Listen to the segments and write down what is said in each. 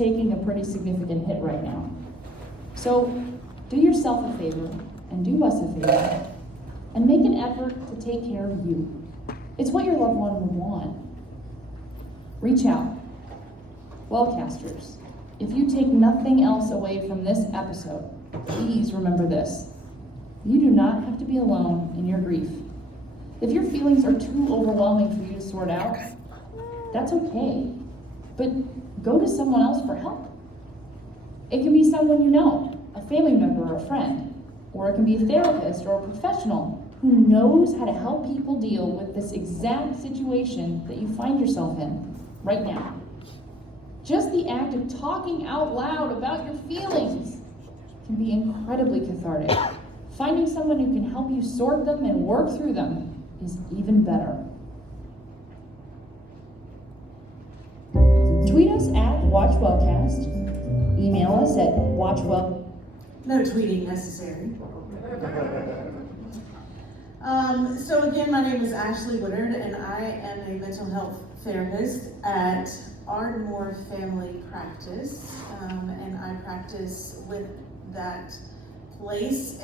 taking a pretty significant hit right now. So do yourself a favor and do us a favor and make an effort to take care of you. It's what your loved one would want. Reach out. Wellcasters, if you take nothing else away from this episode, please remember this. You do not have to be alone in your grief. If your feelings are too overwhelming for you to sort out, that's okay. But go to someone else for help. It can be someone you know, a family member or a friend, or it can be a therapist or a professional who knows how to help people deal with this exact situation that you find yourself in right now. Just the act of talking out loud about your feelings can be incredibly cathartic. Finding someone who can help you sort them and work through them is even better. Tweet us at WatchWellcast. Email us at watchwell. No tweeting necessary. So again, my name is Ashley Woodard, and I am a mental health therapist at Ardmore Family Practice, and I practice with that place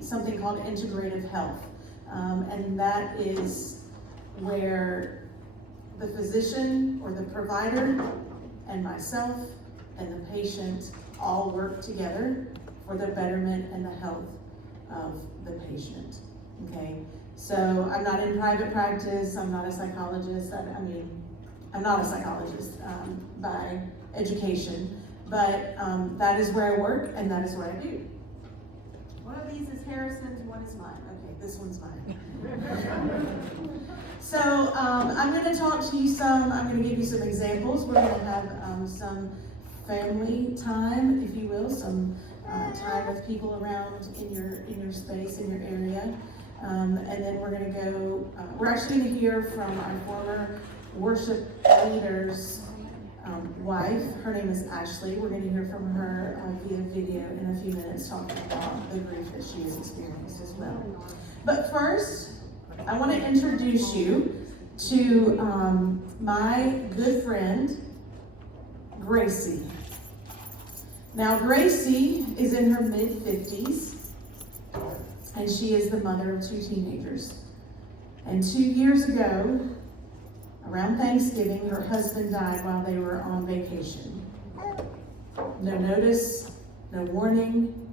something called integrative health, and that is where the physician or the provider and myself and the patient all work together for the betterment and the health of the patient. Okay, so I'm not in private practice, I'm not a psychologist, I'm not a psychologist by education, but that is where I work and that is what I do. One of these is Harrison's, one is mine. Okay, this one's mine. So I'm going to talk to you I'm going to give you some examples. We're going to have some family time, if you will, some time with people around in your space, in your area. And then we're going to go, we're actually going to hear from our former worship leader's wife. Her name is Ashley. We're going to hear from her via video in a few minutes, talking about the grief that she has experienced as well. But first, I want to introduce you to my good friend, Gracie. Now, Gracie is in her mid-50s, and she is the mother of 2 teenagers. And 2 years ago, around Thanksgiving, her husband died while they were on vacation. No notice, no warning,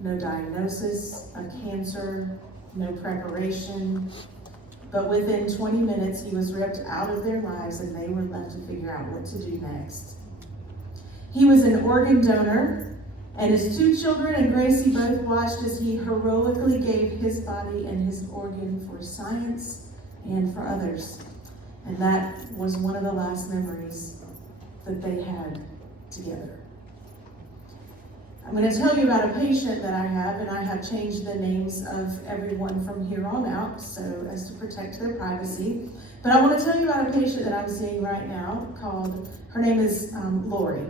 no diagnosis of cancer, no preparation. But within 20 minutes, he was ripped out of their lives and they were left to figure out what to do next. He was an organ donor, and his 2 children and Gracie both watched as he heroically gave his body and his organ for science and for others. And that was one of the last memories that they had together. I'm going to tell you about a patient that I have, and I have changed the names of everyone from here on out so as to protect their privacy. But I want to tell you about a patient that I'm seeing right now her name is Lori.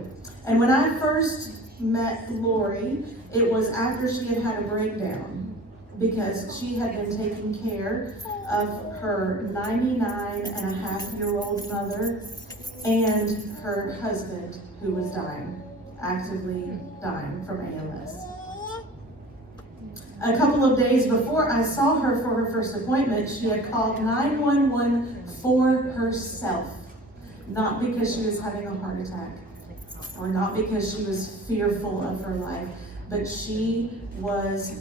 And when I first met Lori, it was after she had had a breakdown because she had been taking care of her 99-and-a-half-year-old mother and her husband who was dying, actively dying from ALS. A couple of days before I saw her for her first appointment, she had called 911 for herself, not because she was having a heart attack or not because she was fearful of her life, but she was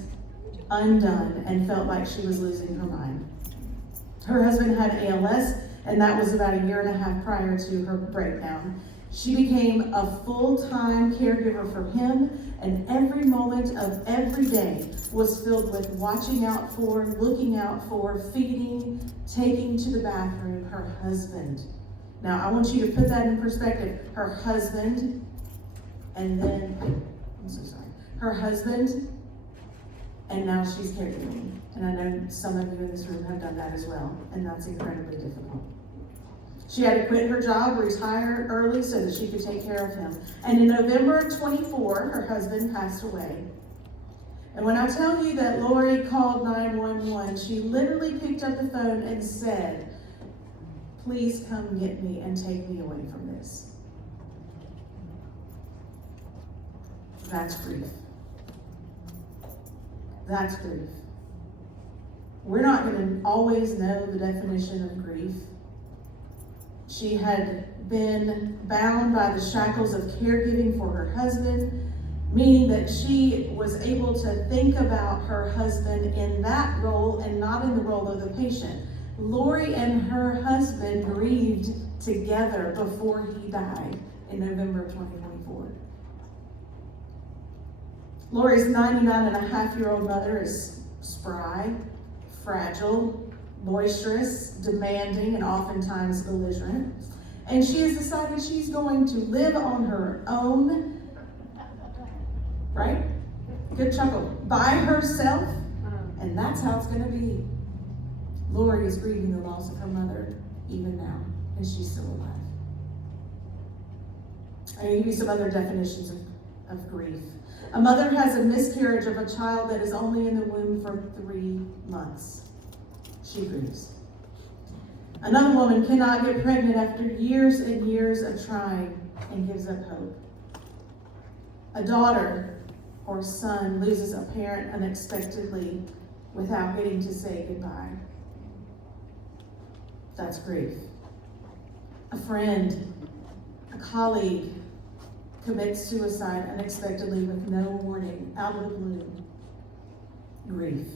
undone and felt like she was losing her mind. Her husband had ALS, and that was about 1.5 years prior to her breakdown. She became a full-time caregiver for him, and every moment of every day was filled with watching out for, looking out for, feeding, taking to the bathroom her husband. Now, I want you to put that in perspective. Her husband, and then, her husband, and now she's caregiving. And I know some of you in this room have done that as well, and that's incredibly difficult. She had to quit her job, retire early so that she could take care of him. And in November of 24, her husband passed away. And when I tell you that Lori called 911, she literally picked up the phone and said, "Please come get me and take me away from this." That's grief. That's grief. We're not going to always know the definition of grief. She had been bound by the shackles of caregiving for her husband, meaning that she was able to think about her husband in that role and not in the role of the patient. Lori and her husband grieved together before he died in November of 2024. Lori's 99-and-a-half-year-old mother is spry, fragile, boisterous, demanding, and oftentimes belligerent. And she has decided she's going to live on her own, right? Good chuckle. By herself, and that's how it's going to be. Lori is grieving the loss of her mother even now, and she's still alive. I'm going to give you some other definitions of grief. A mother has a miscarriage of a child that is only in the womb for 3 months. She grieves. Another woman cannot get pregnant after years and years of trying and gives up hope. A daughter or son loses a parent unexpectedly without getting to say goodbye. That's grief. A friend, a colleague commits suicide unexpectedly with no warning, out of the blue. Grief.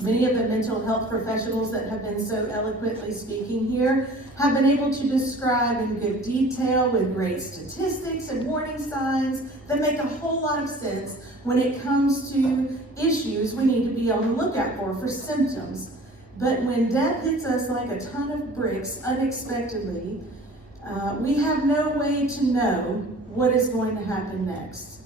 Many of the mental health professionals that have been so eloquently speaking here have been able to describe in good detail with great statistics and warning signs that make a whole lot of sense when it comes to issues we need to be on the lookout for symptoms. But when death hits us like a ton of bricks unexpectedly, we have no way to know what is going to happen next.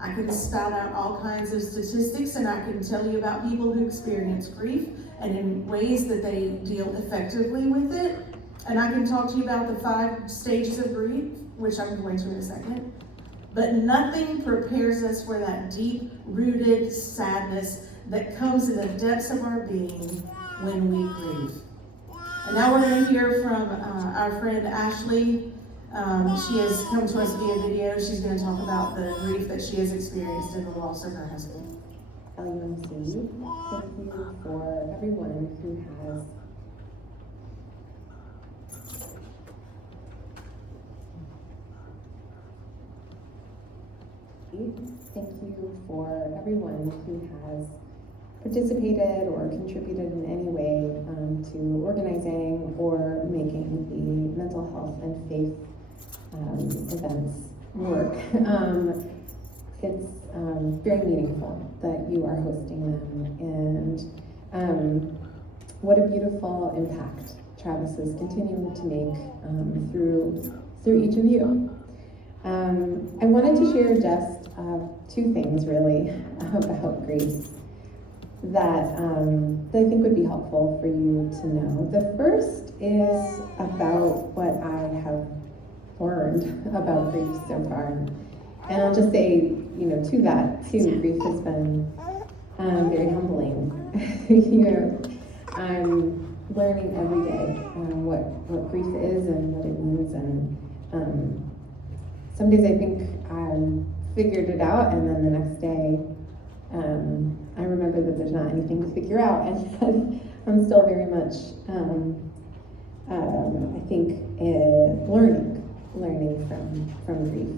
I can spout out all kinds of statistics, and I can tell you about people who experience grief and in ways that they deal effectively with it. And I can talk to you about the 5 stages of grief, which I'm going to in a second. But nothing prepares us for that deep-rooted sadness that comes in the depths of our being when we grieve. And now we're going to hear from our friend Ashley. She has come to us via video. She's going to talk about the grief that she has experienced in the loss of her husband. LUMC, thank you for everyone who has participated or contributed in any way to organizing or making the mental health and faith events work. It's very meaningful that you are hosting them, and what a beautiful impact Travis is continuing to make through each of you. I wanted to share just 2 things really about grief that I think would be helpful for you to know. The first is about what I have learned about grief so far. And I'll just say, to that too, grief has been very humbling. I'm learning every day what grief is and what it means. And some days I think I figured it out, and then the next day I remember that there's not anything to figure out, and I'm still very much, I think, learning from grief.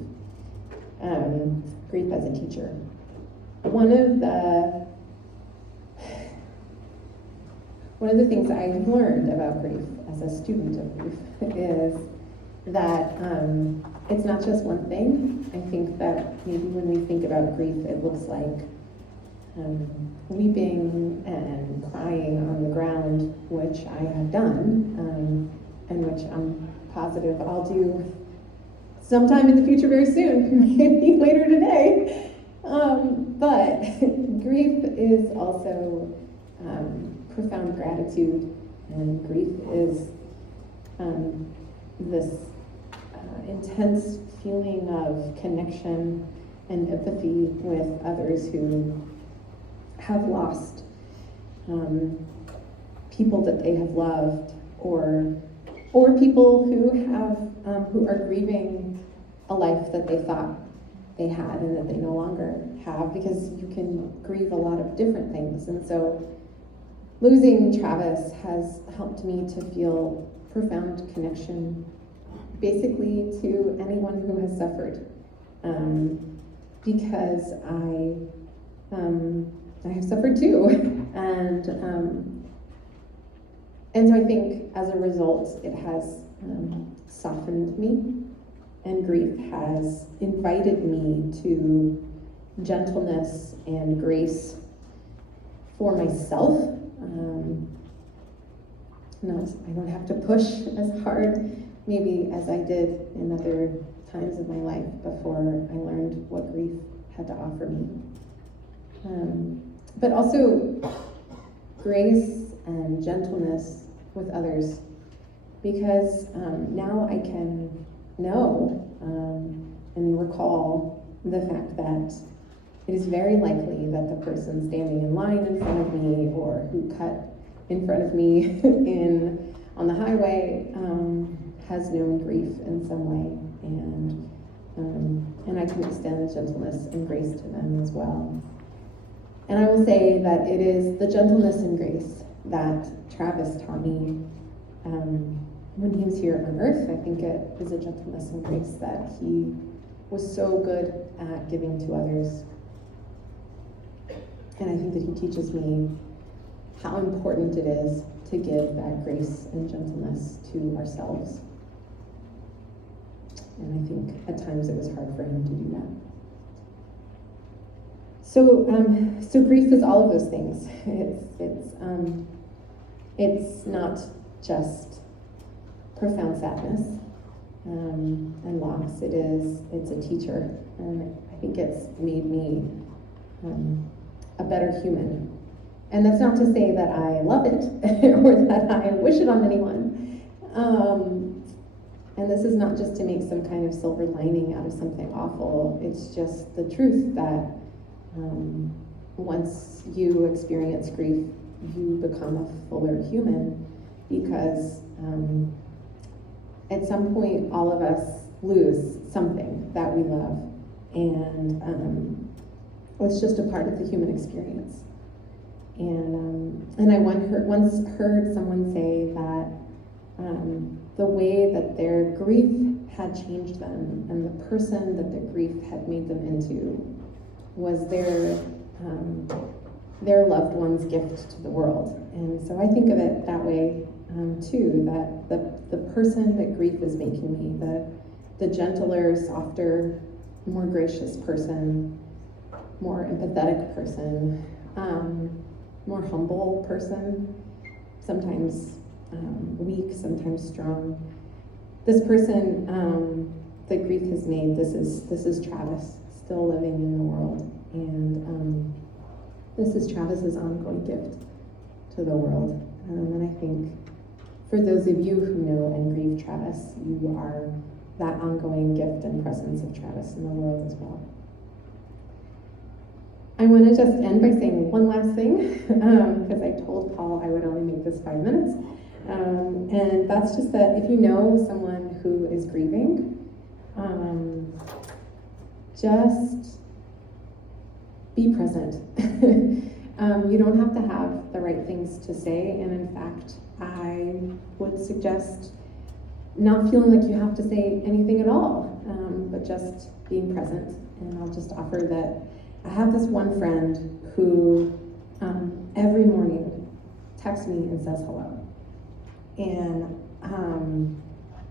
Grief as a teacher. One of the things I've learned about grief as a student of grief is that it's not just one thing. I think that maybe when we think about grief, it looks like weeping and crying on the ground, which I have done, and which I'm positive I'll do sometime in the future very soon, maybe later today. But grief is also profound gratitude, and grief is this intense feeling of connection and empathy with others who have lost people that they have loved, or people who have who are grieving a life that they thought they had and that they no longer have, because you can grieve a lot of different things. And so losing Travis has helped me to feel profound connection basically to anyone who has suffered, because I have suffered too. And so I think as a result, it has softened me, and grief has invited me to gentleness and grace for myself. I don't have to push as hard maybe as I did in other times of my life before I learned what grief had to offer me. But also grace and gentleness with others, because now I can know and recall the fact that it is very likely that the person standing in line in front of me, or who cut in front of me on the highway, has known grief in some way, and I can extend gentleness and grace to them as well. And I will say that it is the gentleness and grace that Travis taught me when he was here on earth. I think it is a gentleness and grace that he was so good at giving to others. And I think that he teaches me how important it is to give that grace and gentleness to ourselves. And I think at times it was hard for him to do that. So grief is all of those things. It's not just profound sadness and loss. It's a teacher, and I think it's made me a better human. And that's not to say that I love it or that I wish it on anyone. And this is not just to make some kind of silver lining out of something awful. It's just the truth that once you experience grief, you become a fuller human, because at some point all of us lose something that we love, and it's just a part of the human experience. And I once heard someone say that the way that their grief had changed them, and the person that their grief had made them into, was their loved one's gift to the world. And so I think of it that way too, that the person that grief is making me, the gentler, softer, more gracious person, more empathetic person, more humble person, sometimes weak, sometimes strong. This person that grief has made, this is Travis, still living in the world, and this is Travis's ongoing gift to the world. And I think for those of you who know and grieve Travis, you are that ongoing gift and presence of Travis in the world as well. I want to just end by saying one last thing, because I told Paul I would only make this 5 minutes. And that's just that if you know someone who is grieving, just be present. You don't have to have the right things to say, and in fact, I would suggest not feeling like you have to say anything at all, but just being present. And I'll just offer that I have this one friend who every morning texts me and says hello. And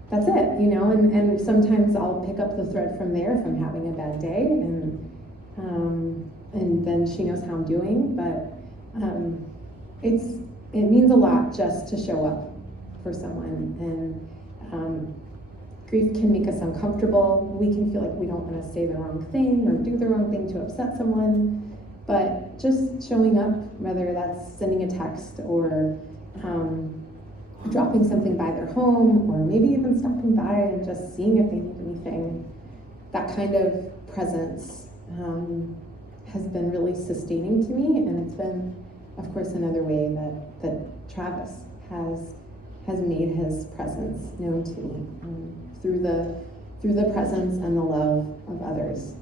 that's it, you know, and sometimes I'll pick up the thread from there if I'm having a bad day, and then she knows how I'm doing, but it means a lot just to show up for someone. And grief can make us uncomfortable. We can feel like we don't want to say the wrong thing or do the wrong thing to upset someone, but just showing up, whether that's sending a text or dropping something by their home, or maybe even stopping by and just seeing if they need anything, that kind of presence has been really sustaining to me. And it's been, of course, another way that Travis has made his presence known to me, through the presence and the love of others.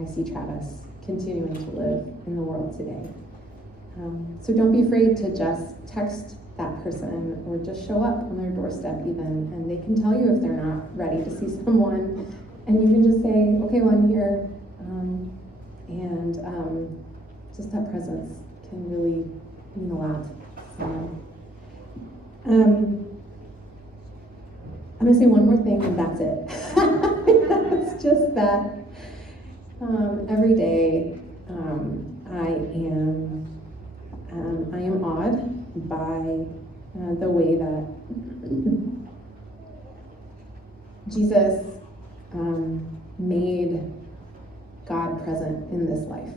I see Travis continuing to live in the world today. So don't be afraid to just text that person or just show up on their doorstep even, and they can tell you if they're not ready to see someone, and you can just say, okay, well, I'm here, just that presence can really mean a lot. So, I'm gonna say one more thing and that's it. It's just that every day I am awed by the way that Jesus made God present in this life.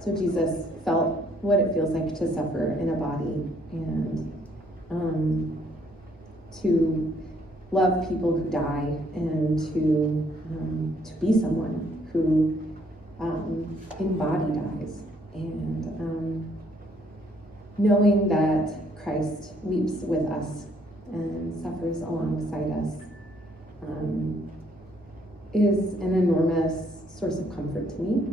So Jesus felt what it feels like to suffer in a body and to love people who die and to be someone who in body dies, and knowing that Christ weeps with us and suffers alongside us is an enormous source of comfort to me.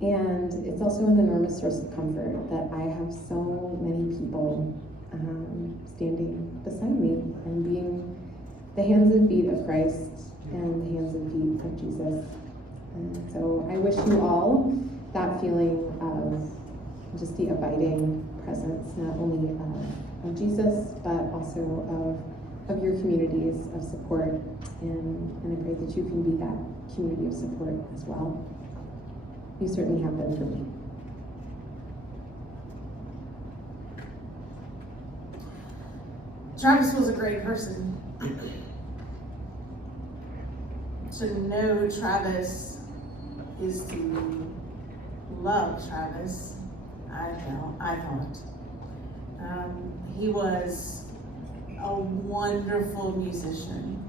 And it's also an enormous source of comfort that I have so many people standing beside me and being the hands and feet of Christ and the hands and feet of Jesus. And so I wish you all that feeling of just the abiding presence, not only of Jesus, but also of your communities of support. And I pray that you can be that community of support as well. You certainly have been for me. Travis was a great person. To know Travis is to love Travis, I thought. He was a wonderful musician.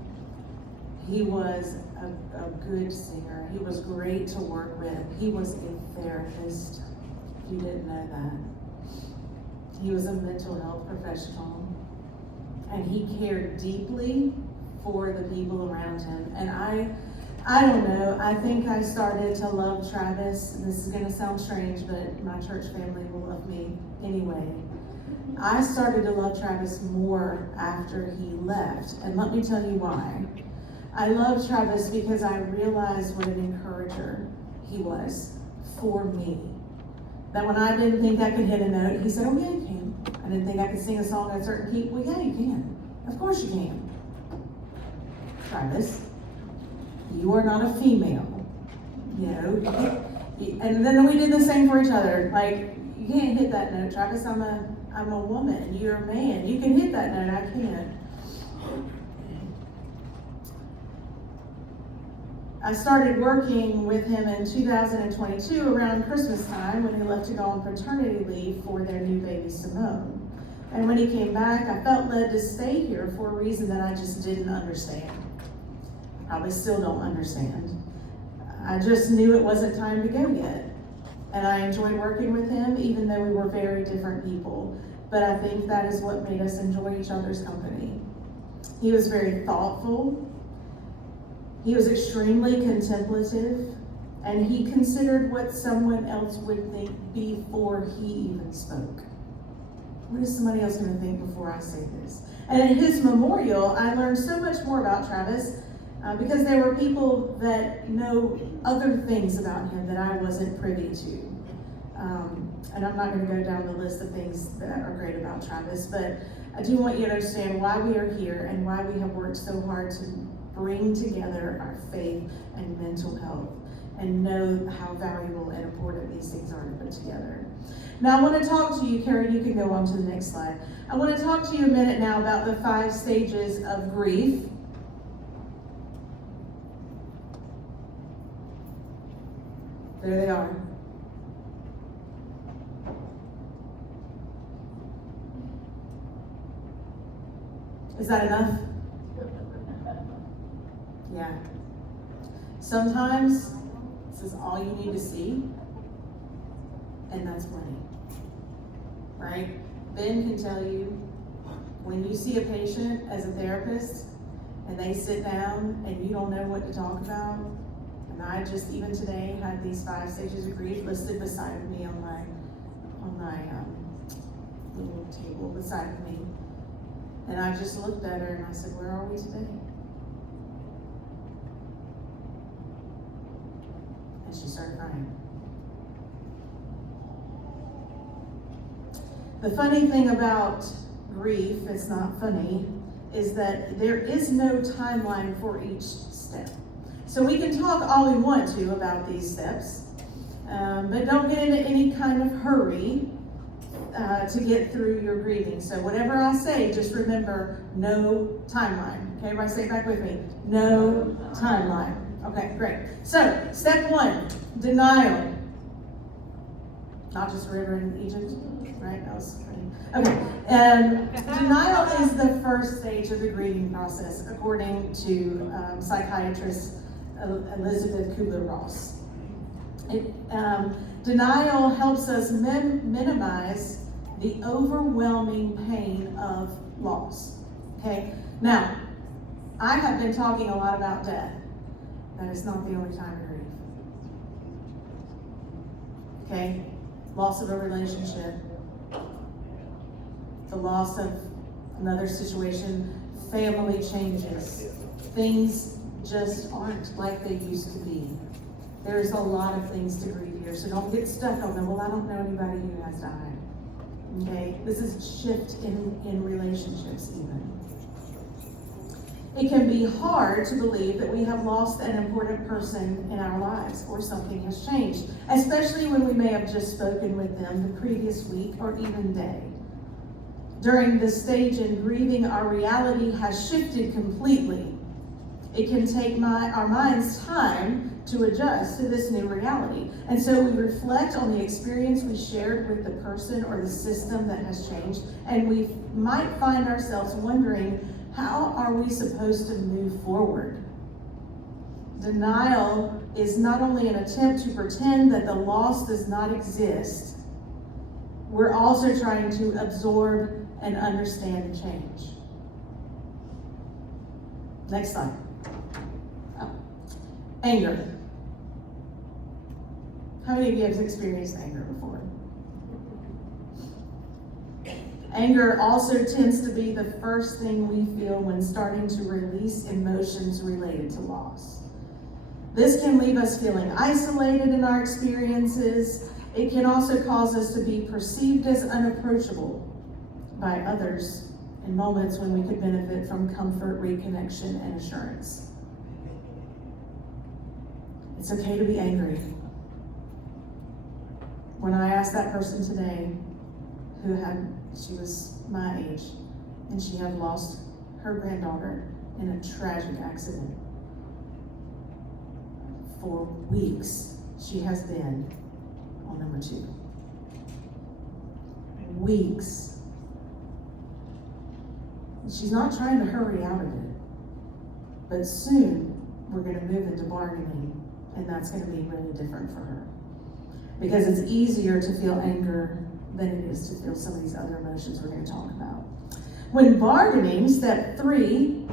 He was a good singer. He was great to work with. He was a therapist, if you didn't know that. He was a mental health professional, and he cared deeply for the people around him. And I don't know, I think I started to love Travis. This is gonna sound strange, but my church family will love me anyway. I started to love Travis more after he left, and let me tell you why. I love Travis because I realized what an encourager he was for me. That when I didn't think I could hit a note, he said, oh yeah, you can. I didn't think I could sing a song at a certain key. Well, yeah, you can. Of course you can. Travis, you are not a female. You know, and then we did the same for each other. Like, you can't hit that note. Travis, I'm a woman. You're a man. You can hit that note. I can't. I started working with him in 2022 around Christmas time when he left to go on paternity leave for their new baby Simone. And when he came back, I felt led to stay here for a reason that I just didn't understand. Probably still don't understand. I just knew it wasn't time to go yet. And I enjoyed working with him, even though we were very different people. But I think that is what made us enjoy each other's company. He was very thoughtful. He was extremely contemplative, and he considered what someone else would think before he even spoke. What is somebody else going to think before I say this? And in his memorial, I learned so much more about Travis because there were people that know other things about him that I wasn't privy to. And I'm not going to go down the list of things that are great about Travis, but I do want you to understand why we are here and why we have worked so hard to bring together our faith and mental health and know how valuable and important these things are to put together. Now I want to talk to you, Carrie, you can go on to the next slide. I want to talk to you a minute now about the 5 stages of grief. There they are. Is that enough? Yeah. Sometimes this is all you need to see, and that's plenty. Right? Ben can tell you, when you see a patient as a therapist and they sit down and you don't know what to talk about. And I just, even today, had these 5 stages of grief listed beside me on my little table beside me. And I just looked at her and I said, where are we today? And she started crying. The funny thing about grief, it's not funny, is that there is no timeline for each step. So we can talk all we want to about these steps, but don't get into any kind of hurry to get through your grieving. So whatever I say, just remember, no timeline. Okay, everybody say it back with me. No timeline. Okay, great. So, step 1, denial. Not just a river in Egypt, right? That was funny. Okay, denial is the first stage of the grieving process, according to psychiatrist Elizabeth Kubler-Ross. Denial helps us minimize the overwhelming pain of loss. Okay, now, I have been talking a lot about death. That is not the only time to grieve. Okay, loss of a relationship, the loss of another situation, family changes, things just aren't like they used to be. There's a lot of things to grieve here, so don't get stuck on them. Well, I don't know anybody who has died. Okay, this is a shift in relationships even. It can be hard to believe that we have lost an important person in our lives or something has changed, especially when we may have just spoken with them the previous week or even day. During this stage in grieving, our reality has shifted completely. It can take our mind's time to adjust to this new reality. And so we reflect on the experience we shared with the person or the system that has changed, and we might find ourselves wondering, how are we supposed to move forward? Denial is not only an attempt to pretend that the loss does not exist, we're also trying to absorb and understand change. Next slide. Anger. How many of you have experienced anger before? Anger also tends to be the first thing we feel when starting to release emotions related to loss. This can leave us feeling isolated in our experiences. It can also cause us to be perceived as unapproachable by others in moments when we could benefit from comfort, reconnection, and assurance. It's okay to be angry. When I asked that person today, she was my age, and she had lost her granddaughter in a tragic accident. For weeks, she has been on number 2. Weeks. She's not trying to hurry out of it, but soon we're going to move into bargaining, and that's going to be really different for her. Because it's easier to feel anger than it is to feel some of these other emotions we're going to talk about. When bargaining, step 3,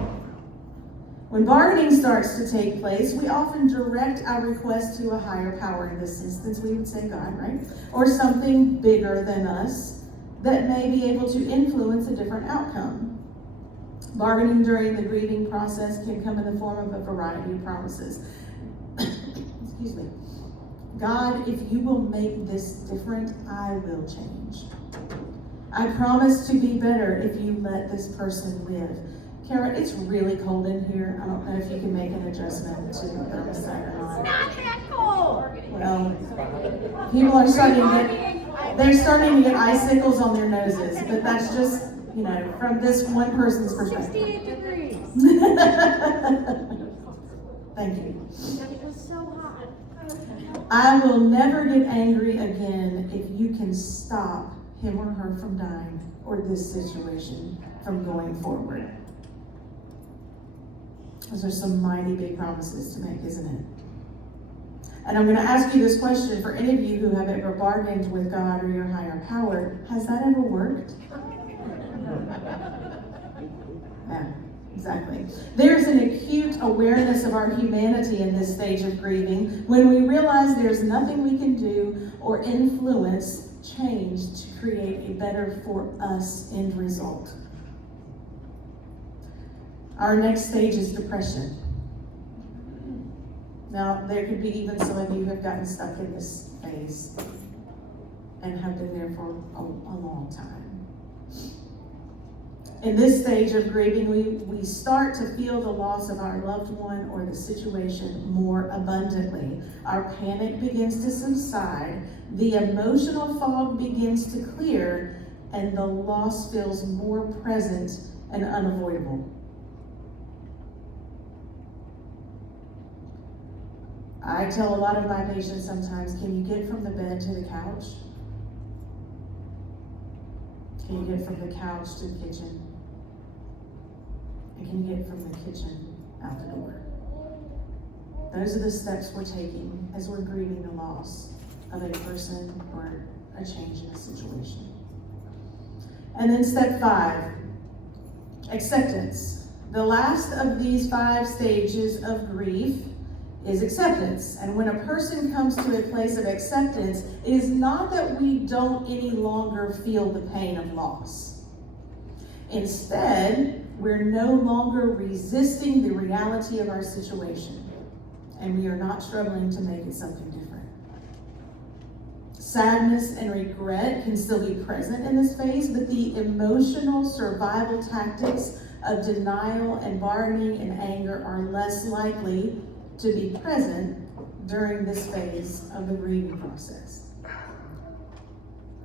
when bargaining starts to take place, we often direct our request to a higher power. In this instance, we would say God, right? Or something bigger than us that may be able to influence a different outcome. Bargaining during the grieving process can come in the form of a variety of promises. Excuse me. God, if you will make this different, I will change. I promise to be better if you let this person live. Kara, it's really cold in here. I don't know if you can make an adjustment to the thermostat or not. It's not that cold. Well, people are starting to get icicles on their noses, but that's just, from this one person's perspective. 68 degrees. Thank you. It was so hot. I will never get angry again if you can stop him or her from dying or this situation from going forward. Those are some mighty big promises to make, isn't it? And I'm going to ask you this question for any of you who have ever bargained with God or your higher power. Has that ever worked? Yeah, exactly. There's an acute awareness of our humanity in this stage of grieving when we realize there's nothing we can do or influence change to create a better for us end result. Our next stage is depression. Now, there could be even some of you who have gotten stuck in this phase and have been there for a long time. In this stage of grieving, we start to feel the loss of our loved one or the situation more abundantly. Our panic begins to subside, the emotional fog begins to clear, and the loss feels more present and unavoidable. I tell a lot of my patients sometimes, can you get from the bed to the couch? Can you get from the couch to the kitchen? And can you get from the kitchen out the door? Those are the steps we're taking as we're grieving the loss of a person or a change in a situation. And then step 5, acceptance. The last of these 5 stages of grief is acceptance. And when a person comes to a place of acceptance, it is not that we don't any longer feel the pain of loss. Instead, we're no longer resisting the reality of our situation, and we are not struggling to make it something different. Sadness and regret can still be present in this phase, but the emotional survival tactics of denial and bargaining and anger are less likely to be present during this phase of the grieving process.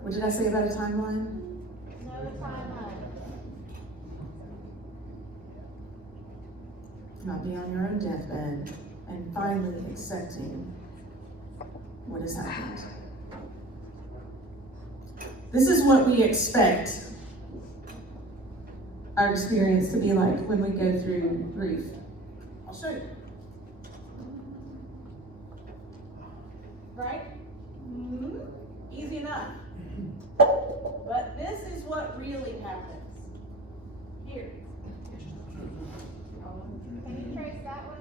What did I say about a timeline? No timeline. Not be on your own deathbed and finally accepting what has happened. This is what we expect our experience to be like when we go through grief. I'll show you. Right? Mm-hmm. Easy enough. But this is what really happens. Here. Can you trace that one?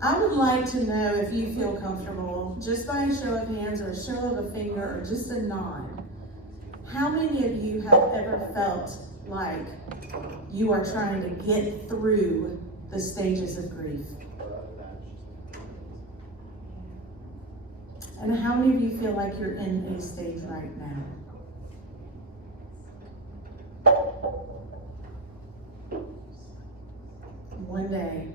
I would like to know if you feel comfortable, just by a show of hands or a show of a finger or just a nod, how many of you have ever felt like you are trying to get through the stages of grief? And how many of you feel like you're in a stage right now? One day,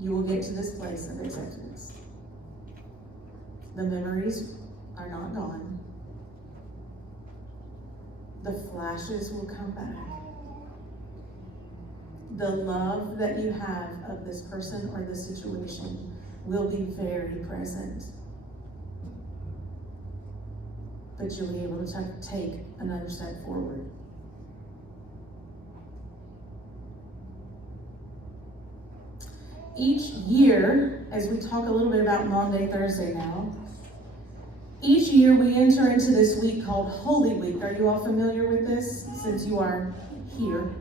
you will get to this place of acceptance. The memories are not gone. The flashes will come back. The love that you have of this person or this situation will be very present. But you'll be able to take another step forward. Each year, as we talk a little bit about Maundy, Thursday now, each year we enter into this week called Holy Week. Are you all familiar with this, since you are here?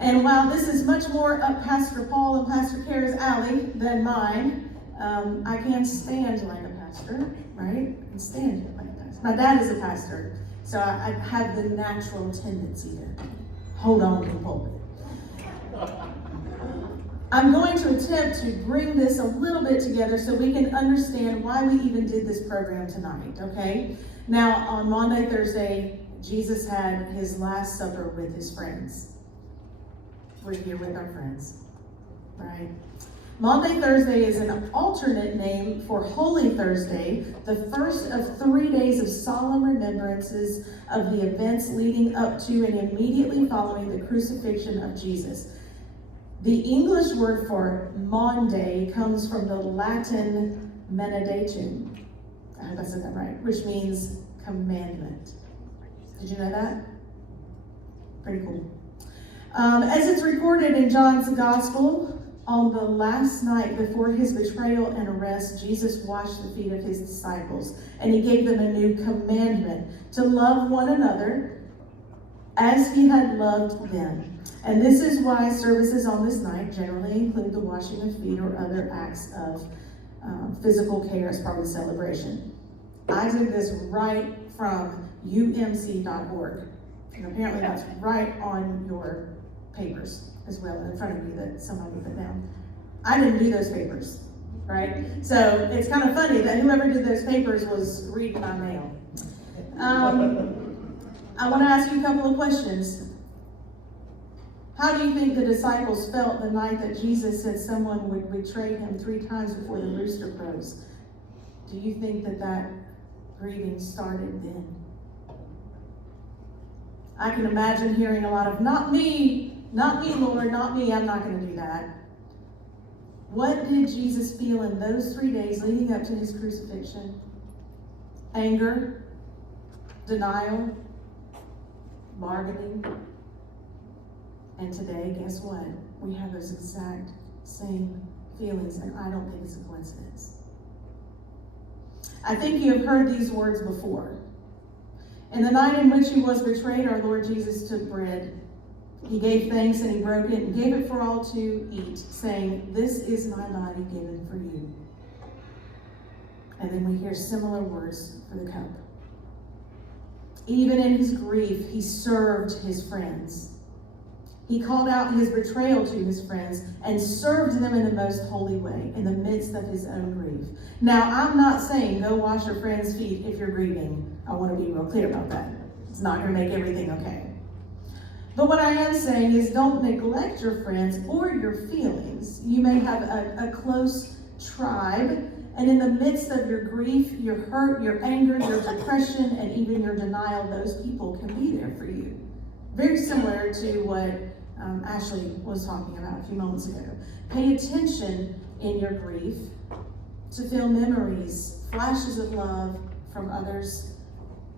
And while this is much more up Pastor Paul and Pastor Kara's alley than mine, I can stand like a pastor, right? I can stand like a pastor. My dad is a pastor, so I have the natural tendency to hold on to the pulpit. I'm going to attempt to bring this a little bit together so we can understand why we even did this program tonight, okay? Now, on Maundy, Thursday, Jesus had his Last Supper with his friends. We're here with our friends, right? Maundy, Thursday is an alternate name for Holy Thursday, the first of 3 days of solemn remembrances of the events leading up to and immediately following the crucifixion of Jesus. The English word for Maundy comes from the Latin manedatum. I hope I said that right, which means commandment. Did you know that? Pretty cool. As it's recorded in John's Gospel, On the last night before his betrayal and arrest, Jesus washed the feet of his disciples, and he gave them a new commandment to love one another as he had loved them. And this is why services on this night generally include the washing of feet or other acts of physical care as part of the celebration. I took this right from umc.org, and apparently that's right on your papers as well in front of you that somebody put down. I didn't do those papers, right? So it's kind of funny that whoever did those papers was reading my mail. I want to ask you a couple of questions. How do you think the disciples felt the night that Jesus said someone would betray him 3 times before the rooster crows? Do you think that grieving started then? I can imagine hearing a lot of, not me, Lord, not me, I'm not going to do that. What did Jesus feel in those 3 days leading up to his crucifixion? Anger, denial, bargaining. And today, guess what? We have those exact same feelings, and I don't think it's a coincidence. I think you have heard these words before. In the night in which he was betrayed, our Lord Jesus took bread. He gave thanks and he broke it and gave it for all to eat, saying, "This is my body given for you." And then we hear similar words for the cup. Even in his grief, he served his friends. He called out his betrayal to his friends and served them in the most holy way in the midst of his own grief. Now, I'm not saying go wash your friend's feet if you're grieving. I want to be real clear about that. It's not going to make everything okay. But what I am saying is don't neglect your friends or your feelings. You may have a close tribe, and in the midst of your grief, your hurt, your anger, your depression, and even your denial, those people can be there for you. Very similar to what Ashley was talking about a few moments ago. Pay attention in your grief to feel memories, flashes of love from others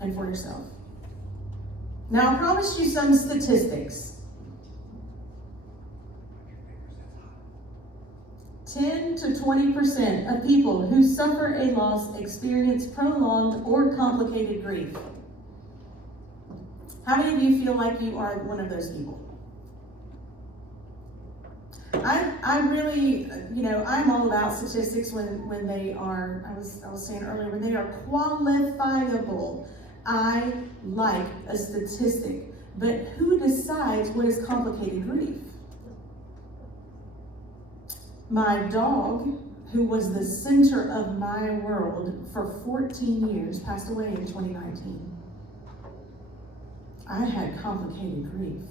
and for yourself. Now, I promised you some statistics. 10 to 20% of people who suffer a loss experience prolonged or complicated grief. How many of you feel like you are one of those people? I really, I'm all about statistics when they are, I was saying earlier, when they are qualifiable. I like a statistic. But who decides what is complicated grief? My dog, who was the center of my world for 14 years, passed away in 2019. I had complicated grief.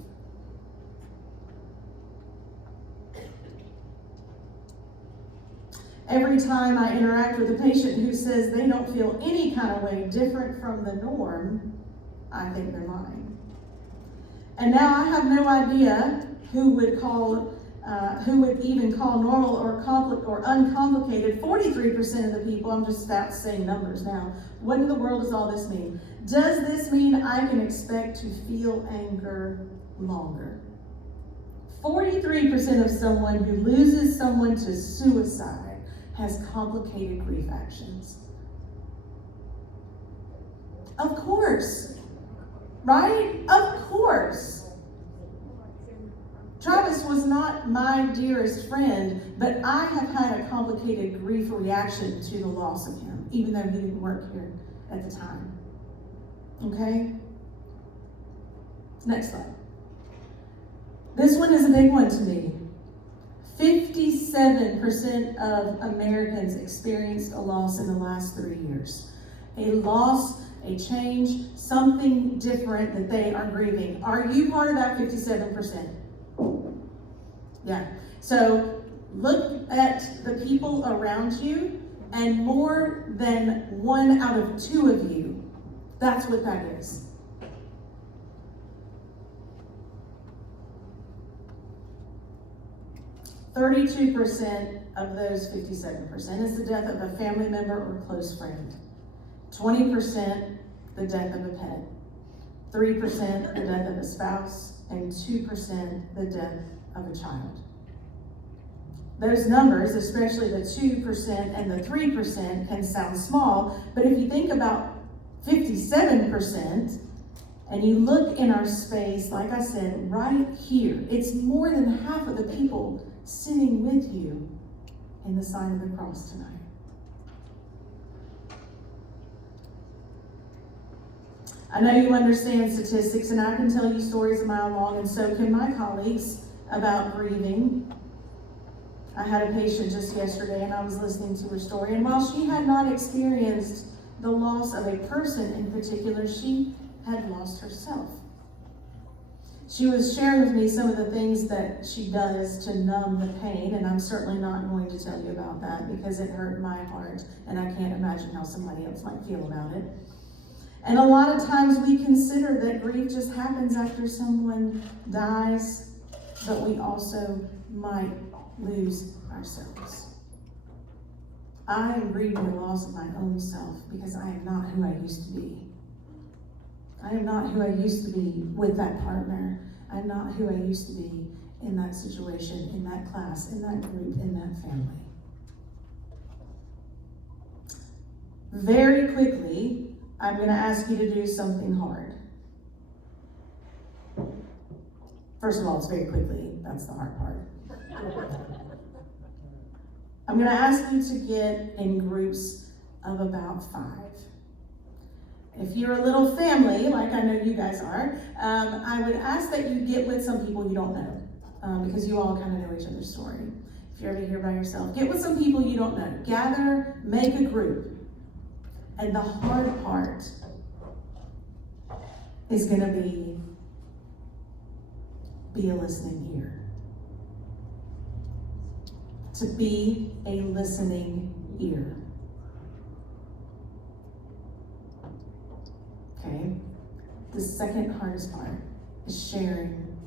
Every time I interact with a patient who says they don't feel any kind of way different from the norm, I think they're lying. And now I have no idea who would even call normal or uncomplicated 43% of the people. I'm just about saying numbers now. What in the world does all this mean? Does this mean I can expect to feel anger longer? 43% of someone who loses someone to suicide has complicated grief actions. Of course, right? Of course. Travis was not my dearest friend, but I have had a complicated grief reaction to the loss of him, even though he didn't work here at the time. Okay? Next slide. This one is a big one to me. 57% of Americans experienced a loss in the last 3 years. A loss, a change, something different that they are grieving. Are you part of that 57%? Yeah. So look at the people around you, and more than 1 out of 2 of you, that's what that is. %32 of those 57% is the death of a family member or close friend. 20% the death of a pet. 3% the death of a spouse, and 2% the death of a child. those numbers, especially the 2% and the 3%, can sound small, but if you think about 57%, and you look in our space, like I said, right here, it's more than half of the people sitting with you in the sign of the cross tonight. I know you understand statistics, and I can tell you stories a mile long, and so can my colleagues, about grieving. I had a patient just yesterday, and I was listening to her story, and while she had not experienced the loss of a person in particular, she had lost herself. She was sharing with me some of the things that she does to numb the pain, and I'm certainly not going to tell you about that because it hurt my heart, and I can't imagine how somebody else might feel about it. And a lot of times we consider that grief just happens after someone dies, but we also might lose ourselves. I am grieving the loss of my own self because I am not who I used to be. I am not who I used to be with that partner. I'm not who I used to be in that situation, in that class, in that group, in that family. Very quickly, I'm going to ask you to do something hard. First of all, it's very quickly. That's the hard part. I'm going to ask you to get in groups of about 5. If you're a little family, like I know you guys are, I would ask that you get with some people you don't know, because you all kind of know each other's story. If you're ever here by yourself, get with some people you don't know. Gather, make a group. And the hard part is going to be a listening ear. To be a listening ear. Okay? The second hardest part is sharing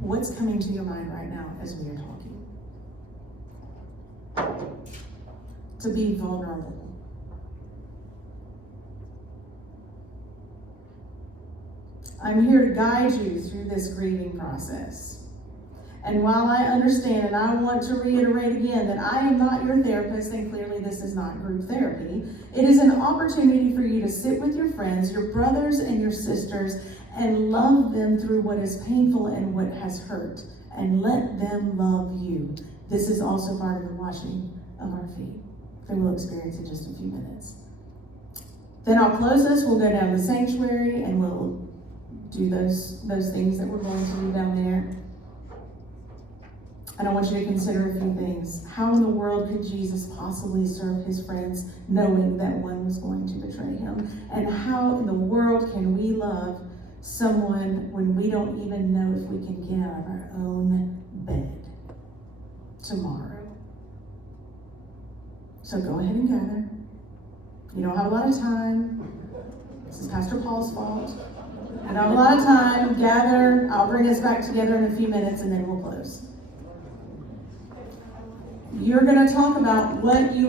what's coming to your mind right now as we are talking. To be vulnerable. I'm here to guide you through this grieving process. And while I understand, and I want to reiterate again that I am not your therapist, and clearly this is not group therapy, it is an opportunity for you to sit with your friends, your brothers and your sisters, and love them through what is painful and what has hurt, and let them love you. This is also part of the washing of our feet that we'll experience in just a few minutes. Then I'll close us, we'll go down to the sanctuary, and we'll do those things that we're going to do down there. And I want you to consider a few things. How in the world could Jesus possibly serve his friends knowing that one was going to betray him? And how in the world can we love someone when we don't even know if we can get out of our own bed tomorrow? So go ahead and gather. You don't have a lot of time. This is Pastor Paul's fault. I don't have a lot of time. Gather. I'll bring us back together in a few minutes and then we'll close. You're going to talk about what you